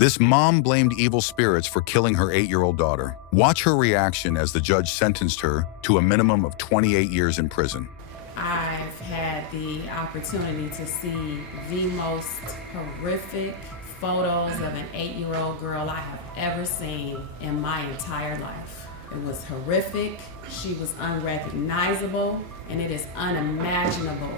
This mom blamed evil spirits for killing her 8-year-old daughter. Watch her reaction as the judge sentenced her to a minimum of 28 years in prison. I've had the opportunity to see the most horrific photos of an 8-year-old girl I have ever seen in my entire life. It was horrific, she was unrecognizable, and it is unimaginable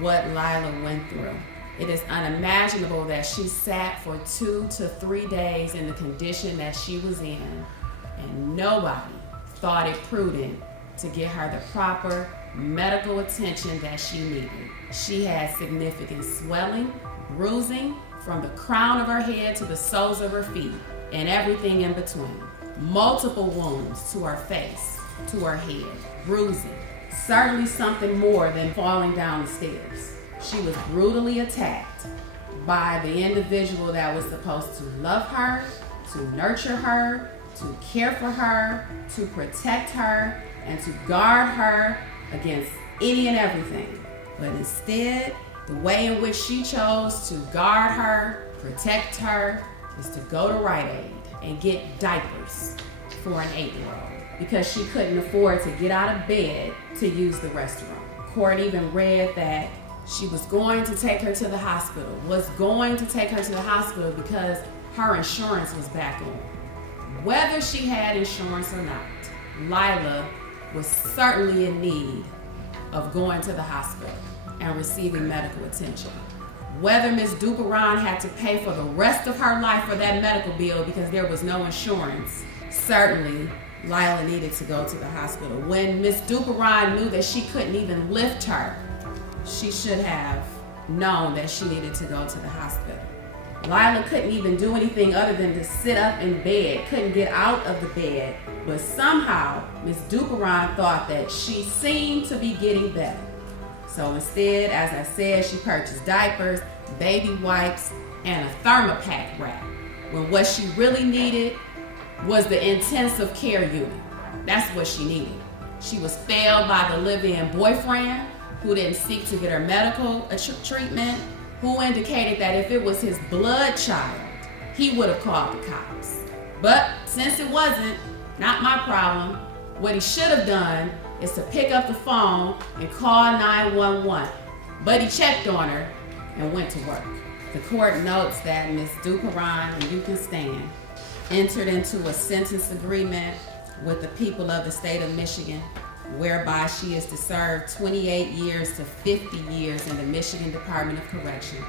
what Lyla went through. It is unimaginable that she sat for 2 to 3 days in the condition that she was in, and nobody thought it prudent to get her the proper medical attention that she needed. She had significant swelling, bruising from the crown of her head to the soles of her feet, and everything in between. Multiple wounds to her face, to her head, bruising. Certainly something more than falling down the stairs. She was brutally attacked by the individual that was supposed to love her, to nurture her, to care for her, to protect her, and to guard her against any and everything. But instead, the way in which she chose to guard her, protect her, is to go to Rite Aid and get diapers for an 8-year-old because she couldn't afford to get out of bed to use the restroom. Court even read that she was going to take her to the hospital, because her insurance was back on. Whether she had insurance or not, Lyla was certainly in need of going to the hospital and receiving medical attention. Whether Ms. Duperon had to pay for the rest of her life for that medical bill because there was no insurance, certainly Lyla needed to go to the hospital. When Ms. Duperon knew that she couldn't even lift her, she should have known that she needed to go to the hospital. Lyla couldn't even do anything other than to sit up in bed, couldn't get out of the bed, but somehow Ms. Duperon thought that she seemed to be getting better. So instead, as I said, she purchased diapers, baby wipes, and a thermopack wrap, when what she really needed was the intensive care unit. That's what she needed. She was failed by the live-in boyfriend, who didn't seek to get her medical treatment, who indicated that if it was his blood child, he would have called the cops. But since it wasn't, not my problem, what he should have done is to pick up the phone and call 911. But he checked on her and went to work. The court notes that Ms. Duperon, and you can stand, entered into a sentence agreement with the people of the state of Michigan, whereby she is to serve 28 years to 50 years in the Michigan Department of Corrections.